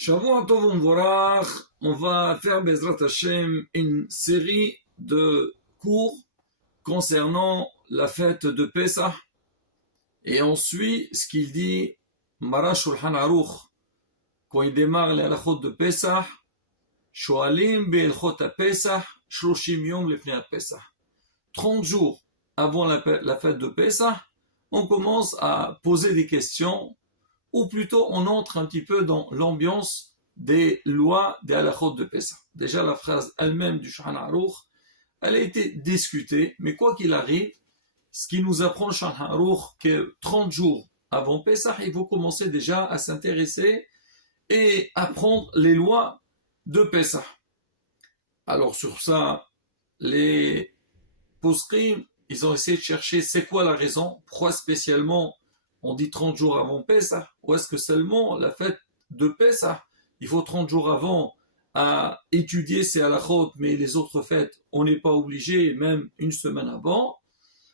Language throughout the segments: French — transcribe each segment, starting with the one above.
Shavua Tov U'Mvorach, on va faire Bezrat Hashem une série de cours concernant la fête de Pessah et on suit ce qu'il dit Mara Shulchan Aruch quand il démarre les halachot de Pessah. Shoalim be'elchot Pessah, shloshim yom lefnei Pessah. 30 jours avant la fête de Pessah, on commence à poser des questions, ou plutôt on entre un petit peu dans l'ambiance des lois des halachot de Pessah. Déjà la phrase elle-même du Shulchan Aruch, elle a été discutée, mais quoi qu'il arrive, ce qui nous apprend le Shulchan Aruch, que 30 jours avant Pessah, il faut commencer déjà à s'intéresser et apprendre les lois de Pessah. Alors sur ça, les poskim, ils ont essayé de chercher c'est quoi la raison, pourquoi spécialement on dit 30 jours avant Pessah, ou est-ce que seulement la fête de Pessah, il faut 30 jours avant à étudier ces halachot, mais les autres fêtes, on n'est pas obligé, même une semaine avant.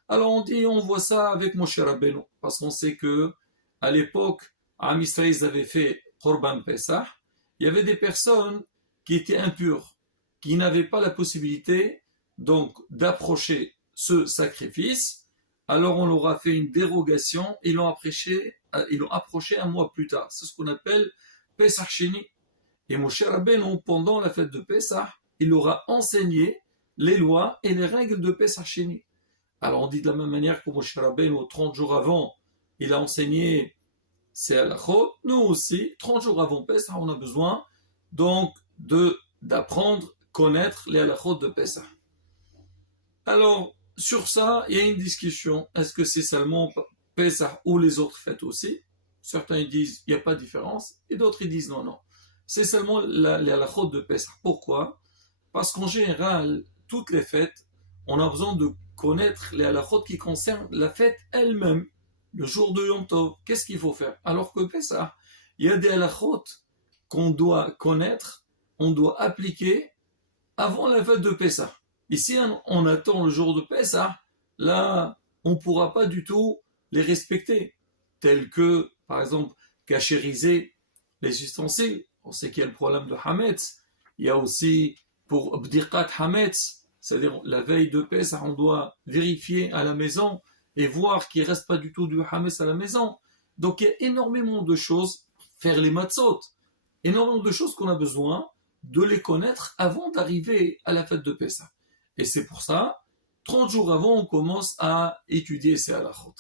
Alors on voit ça avec Moshe Rabbeinu, parce qu'on sait que à l'époque, Am Israël, ils avaient fait Korban Pessah, il y avait des personnes qui étaient impures, qui n'avaient pas la possibilité donc d'approcher ce sacrifice. Alors on leur a fait une dérogation, ils l'ont approché un mois plus tard. C'est ce qu'on appelle Pesach Sheni. Et Moshe Rabbeinu, pendant la fête de Pessah, il leur a enseigné les lois et les règles de Pesach Sheni. Alors on dit de la même manière que Moshe Rabbeinu, 30 jours avant, il a enseigné ses halachot. Nous aussi, 30 jours avant Pessah, on a besoin donc d'apprendre, connaître les halachot de Pessah. Alors, sur ça, il y a une discussion. Est-ce que c'est seulement Pessah ou les autres fêtes aussi? Certains ils disent il n'y a pas de différence, et d'autres ils disent non. C'est seulement les halachot de Pessah. Pourquoi? Parce qu'en général, toutes les fêtes, on a besoin de connaître les halachot qui concernent la fête elle-même, le jour de Yom Tov. Qu'est-ce qu'il faut faire? Alors que Pessah, il y a des halachot qu'on doit connaître, on doit appliquer avant la fête de Pessah. Ici, on attend le jour de Pessah, là, on ne pourra pas du tout les respecter, tels que, par exemple, cachériser les ustensiles. On sait qu'il y a le problème de Hametz. Il y a aussi, pour Bdiqat Hametz, c'est-à-dire la veille de Pessah, on doit vérifier à la maison et voir qu'il ne reste pas du tout du Hametz à la maison. Donc, il y a énormément de choses, faire les matzot, énormément de choses qu'on a besoin de les connaître avant d'arriver à la fête de Pessah. Et c'est pour ça, 30 jours avant, on commence à étudier ces halachot.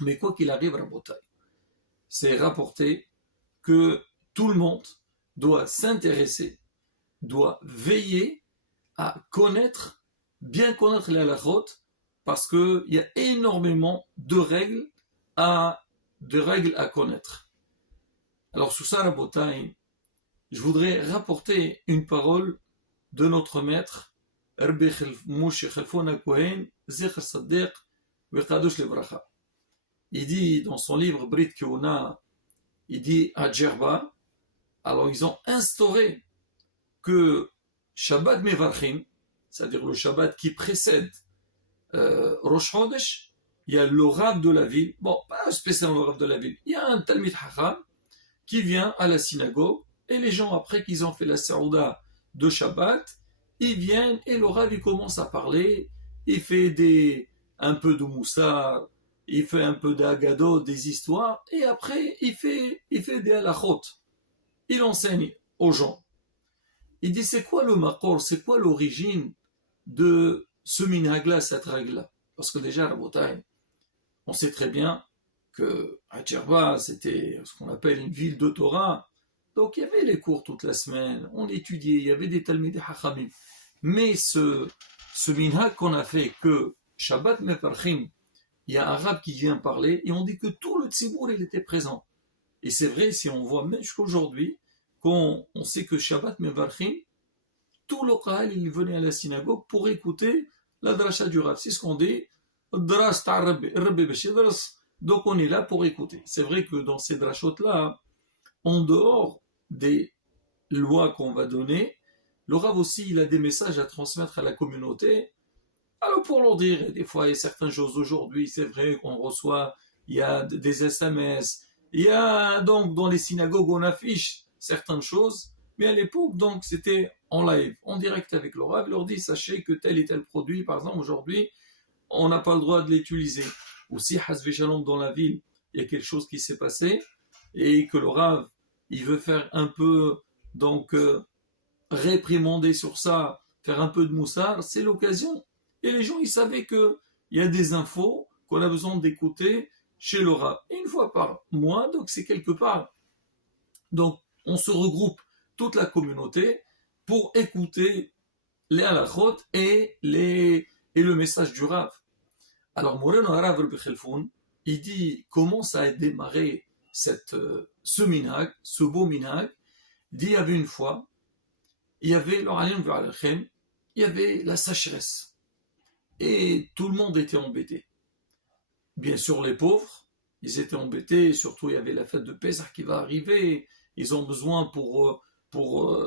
Mais quoi qu'il arrive, Rabotai, c'est rapporté que tout le monde doit s'intéresser, doit veiller à bien connaître les halachot, parce qu'il y a énormément de règles à connaître. Alors sur ça, Rabotai, je voudrais rapporter une parole de notre maître, Rabbi Moshe Chalfon HaKohen, Zecher Sadeq, Vekadosh Levracha. Il dit dans son livre Brit Keuna, il dit à Djerba, alors ils ont instauré que Shabbat Mevarchim, c'est-à-dire le Shabbat qui précède Rosh Chodesh, il y a le Rav de la ville, bon, pas spécialement le Rav de la ville, il y a un Talmid Chacham qui vient à la synagogue, et les gens, après qu'ils ont fait la Saouda de Shabbat, ils viennent et le Rav il commence à parler, il fait un peu de moussar, il fait un peu d'agado, des histoires, et après il fait des halachot. Il enseigne aux gens. Il dit c'est quoi le makor, c'est quoi l'origine de ce minhag-là, cette règle-là? Parce que déjà, Rabotai, on sait très bien que à Djerba, c'était ce qu'on appelle une ville de Torah. Donc il y avait les cours toute la semaine, on étudiait, il y avait des Talmidei Chachamim. Mais ce minhag qu'on a fait, que Shabbat Mevarchim, il y a un arabe qui vient parler, et on dit que tout le tzibur, il était présent. Et c'est vrai, si on voit même jusqu'aujourd'hui, qu'on sait que Shabbat Mevarchim, tout le Qahal, il venait à la synagogue pour écouter la drasha du Rav. C'est ce qu'on dit, Dras ta Rabbi Bashidras. Donc on est là pour écouter. C'est vrai que dans ces drashot-là, en dehors des lois qu'on va donner, le Rav aussi, il a des messages à transmettre à la communauté. Alors pour leur dire, des fois, il y a certaines choses aujourd'hui, c'est vrai qu'on reçoit, il y a des SMS, il y a donc dans les synagogues, on affiche certaines choses, mais à l'époque, donc, c'était en live, en direct avec le Rav. Il leur dit, sachez que tel et tel produit, par exemple, aujourd'hui, on n'a pas le droit de l'utiliser. Ou si, hasbi shalom, dans la ville, il y a quelque chose qui s'est passé, et que le Rav, il veut faire un peu, donc, réprimander sur ça, faire un peu de moussard, c'est l'occasion. Et les gens, ils savaient qu'il y a des infos qu'on a besoin d'écouter chez le Rav. Et une fois par mois, donc c'est quelque part. Donc, on se regroupe toute la communauté pour écouter les halachot et le message du Rav. Alors, Moreno Harav Rabbi Khelfoun, il dit comment ça a démarré ce minhag, ce beau minhag. Il dit, il y avait une fois, il y avait il y avait la sécheresse. Et tout le monde était embêté. Bien sûr, les pauvres, ils étaient embêtés, surtout il y avait la fête de Pessah qui va arriver, ils ont besoin pour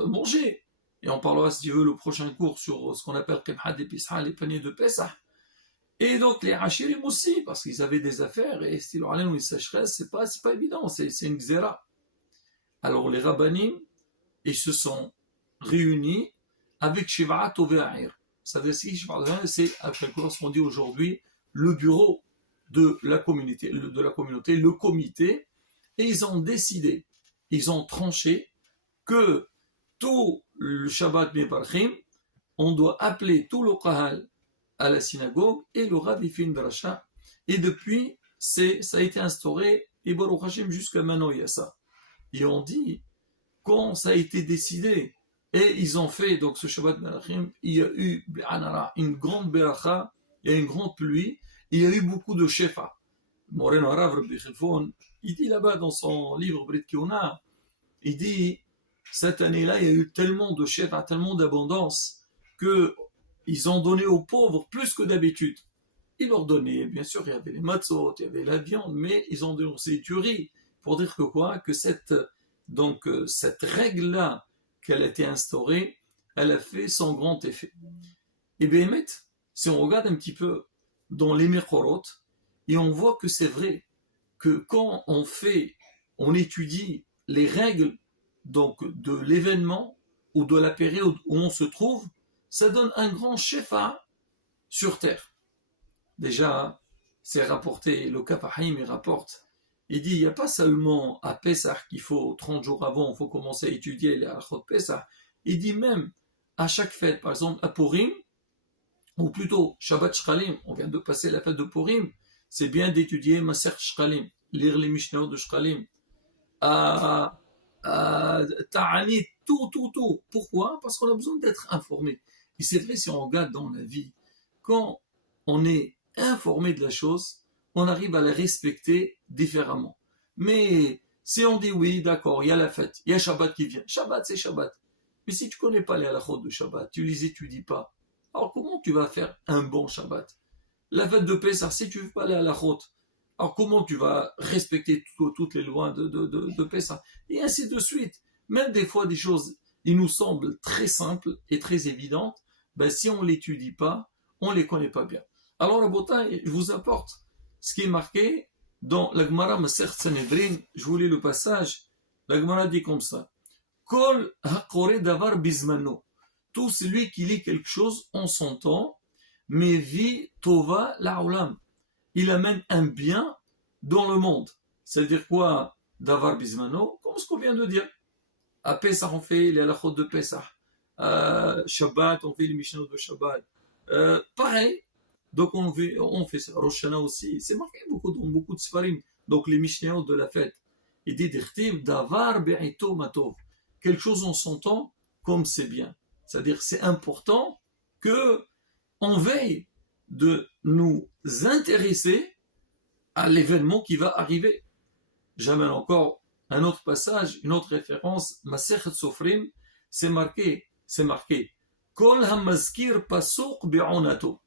manger. Et on parlera, si tu veux, le prochain cours sur ce qu'on appelle Qimha de Pessah, les paniers de Pessah. Et donc les Hachirim aussi, parce qu'ils avaient des affaires, et si leur ou une sécheresse, c'est pas évident, c'est une xéra. Alors les rabbanim, ils se sont réunis avec Shiva Tove'ahir. Ça veut dire que c'est à quelque chose qu'on dit aujourd'hui le bureau de la communauté, le comité, et ils ont décidé, ils ont tranché que tout le Shabbat Meparchim, on doit appeler tout le Kahal à la synagogue et le Rav fait une dracha. Et depuis, ça a été instauré, et Baruch Hashem, jusqu'à maintenant, il y a ça. Et on dit, quand ça a été décidé, et ils ont fait, donc ce Shabbat Melachim, il y a eu une grande beracha, il y a eu une grande pluie, il y a eu beaucoup de shefa. Moreno Harav Rabbi Khelfoun, il dit là-bas dans son livre Brit Kiona, il dit, cette année-là, il y a eu tellement de shefa, tellement d'abondance, que ils ont donné aux pauvres plus que d'habitude. Ils leur donnaient, bien sûr, il y avait les matzot, il y avait la viande, mais ils ont donné aussi du riz, pour dire que quoi, que cette règle-là, qu'elle a été instaurée, elle a fait son grand effet. Et bien, si on regarde un petit peu dans les Mekhorot, et on voit que c'est vrai que quand on étudie les règles donc de l'événement ou de la période où on se trouve, ça donne un grand shefa sur terre. Déjà, c'est rapporté, le Kapahim il rapporte, il dit, il n'y a pas seulement à Pessah qu'il faut 30 jours avant, il faut commencer à étudier les halachot de Pessah. Il dit même à chaque fête, par exemple à Purim, ou plutôt Shabbat Shkalim, on vient de passer la fête de Purim, c'est bien d'étudier Maser Shkalim, lire les Mishnayot de Shkalim, à Ta'anit, tout. Pourquoi? Parce qu'on a besoin d'être informé. Et c'est vrai, si on regarde dans la vie, quand on est informé de la chose, on arrive à la respecter différemment. Mais si on dit oui, d'accord, il y a la fête, il y a Shabbat qui vient. Shabbat, c'est Shabbat. Mais si tu ne connais pas les halachot de Shabbat, tu les étudies pas, alors comment tu vas faire un bon Shabbat? La fête de Pessah, si tu ne veux pas les halachot, alors comment tu vas respecter toutes les lois de Pessah? Et ainsi de suite. Même des fois, des choses, il nous semblent très simples et très évidentes, ben, si on ne l'étudie pas, on ne les connaît pas bien. Alors, la beauté, je vous apporte ce qui est marqué dans la Gemara Masechet Sanhedrin. Je vous lis le passage. La Gemara dit comme ça. Kol hakore davar bizmano. Tout celui qui lit quelque chose en son temps, mais vit tova la'olam. Il amène un bien dans le monde. C'est-à-dire quoi? Davar bizmano, comme ce qu'on vient de dire. À Pessah, on fait les halachot de Pessah. Shabbat, on fait les Mishnayot de Shabbat. Pareil. Donc on fait ça. Rosh Hashanah aussi. C'est marqué dans beaucoup de Sfarim. Donc les Mishnayot de la fête. Il dit d'irtiv davar be'ito matov. Quelque chose en son temps, comme c'est bien. C'est-à-dire c'est important que on veille de nous intéresser à l'événement qui va arriver. J'amène encore un autre passage, une autre référence. Masechet Sofrim, c'est marqué. Kol hamazkir pasuk be'onato.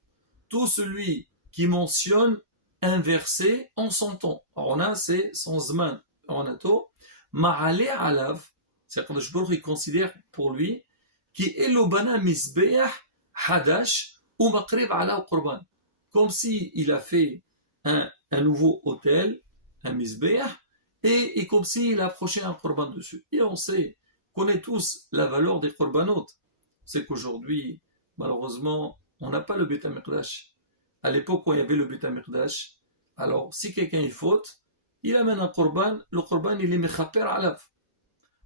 Tout celui qui mentionne un verset en son temps. Ona, c'est son zman. Onato. Ma'ale alav. C'est-à-dire que je peux considère pour lui qui est l'obana misbeah hadash ou maqrib ala qurban. Comme si il a fait un nouveau hôtel, un misbeah, et comme s'il a approché un qurban dessus. Et on sait connaît tous la valeur des korbanot. C'est qu'aujourd'hui, malheureusement, on n'a pas le Beit HaMikdash. À l'époque où il y avait le Beit HaMikdash, alors si quelqu'un y faute, il amène un korban, le korban il est mechaper alav.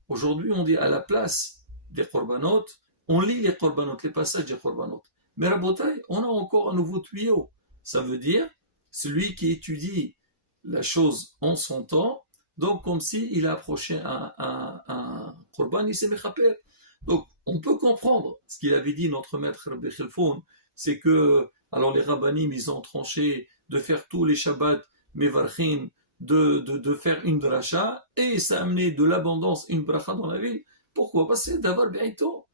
Aujourd'hui, on dit à la place des korbanot, on lit les korbanot, les passages des korbanot. Mais Rabotai, on a encore un nouveau tuyau. Ça veut dire, celui qui étudie la chose en son temps, donc comme s'il a approché un korban, il s'est mechaper. Donc, on peut comprendre ce qu'il avait dit notre maître Rabbi Khelfoun, c'est que, alors les rabbanim, ils ont tranché de faire tous les shabbats, mevarchin, de faire une dracha, et ça a amené de l'abondance, une bracha dans la ville. Pourquoi? Parce que c'est d'avoir bi'ito.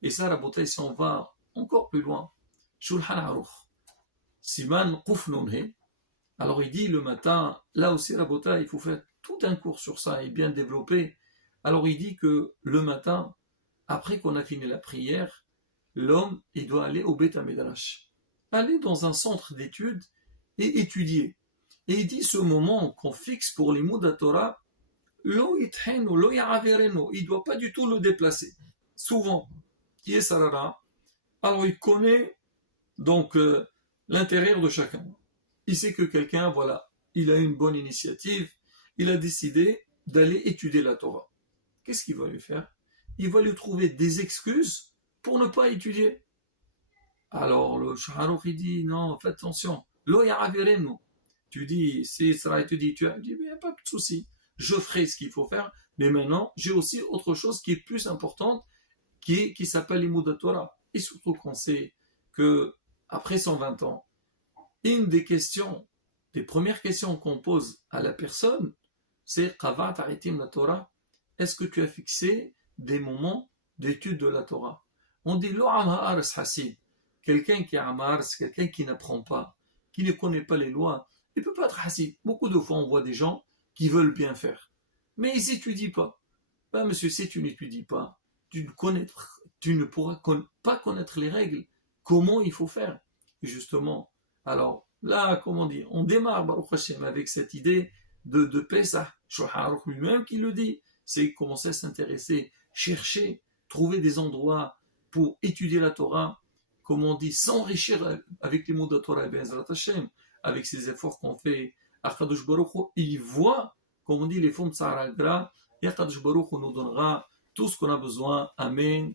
Et ça, la beauté, si on va encore plus loin, Shulchan Aruch, Siman Kuf Nun He, alors il dit le matin, là aussi, la beauté, il faut faire tout un cours sur ça et bien développer. Alors il dit que le matin, après qu'on a fini la prière, l'homme, il doit aller au Beit HaMidrash, aller dans un centre d'études et étudier. Et il dit ce moment qu'on fixe pour les mots de Torah, lo yithenu, lo ya'averenu, il ne doit pas du tout le déplacer. Souvent, qui est Sarara, alors il connaît donc l'intérieur de chacun. Il sait que quelqu'un, voilà, il a une bonne initiative, il a décidé d'aller étudier la Torah. Qu'est-ce qu'il va lui faire? Il va lui trouver des excuses pour ne pas étudier. Alors le Shaharouk il dit non, fais attention, lo ya'averenu. Tu dis, si Sarah te dit, tu dis, il n'y a pas de souci, je ferai ce qu'il faut faire, mais maintenant, j'ai aussi autre chose qui est plus importante, qui s'appelle l'Imoud Torah. Et surtout qu'on sait que après 120 ans, une des questions, des premières questions qu'on pose à la personne, c'est Qavat Aritim la Torah. Est-ce que tu as fixé des moments d'étude de la Torah? On dit Lo Amhar Hassid. Quelqu'un qui est Amhar, c'est quelqu'un qui n'apprend pas, qui ne connaît pas les lois. Il ne peut pas être hassid. Beaucoup de fois, on voit des gens qui veulent bien faire, mais ils n'étudient pas. Ben, monsieur, si tu n'étudies pas, tu ne pourras pas connaître les règles, comment il faut faire. Et justement, alors là, comment dire, on démarre, Baruch Hashem, avec cette idée de Pesach. Shoharuch lui-même qui le dit, c'est commencer à s'intéresser, chercher, trouver des endroits pour étudier la Torah, comme on dit, s'enrichir avec les mots de la Torah et Be'ezrat Hashem, avec ces efforts qu'on fait, Akadosh Baruch Hu, il voit, comme on dit, les fonds de Sahara, et Akadosh Baruch Hu nous donnera tout ce qu'on a besoin. Amen.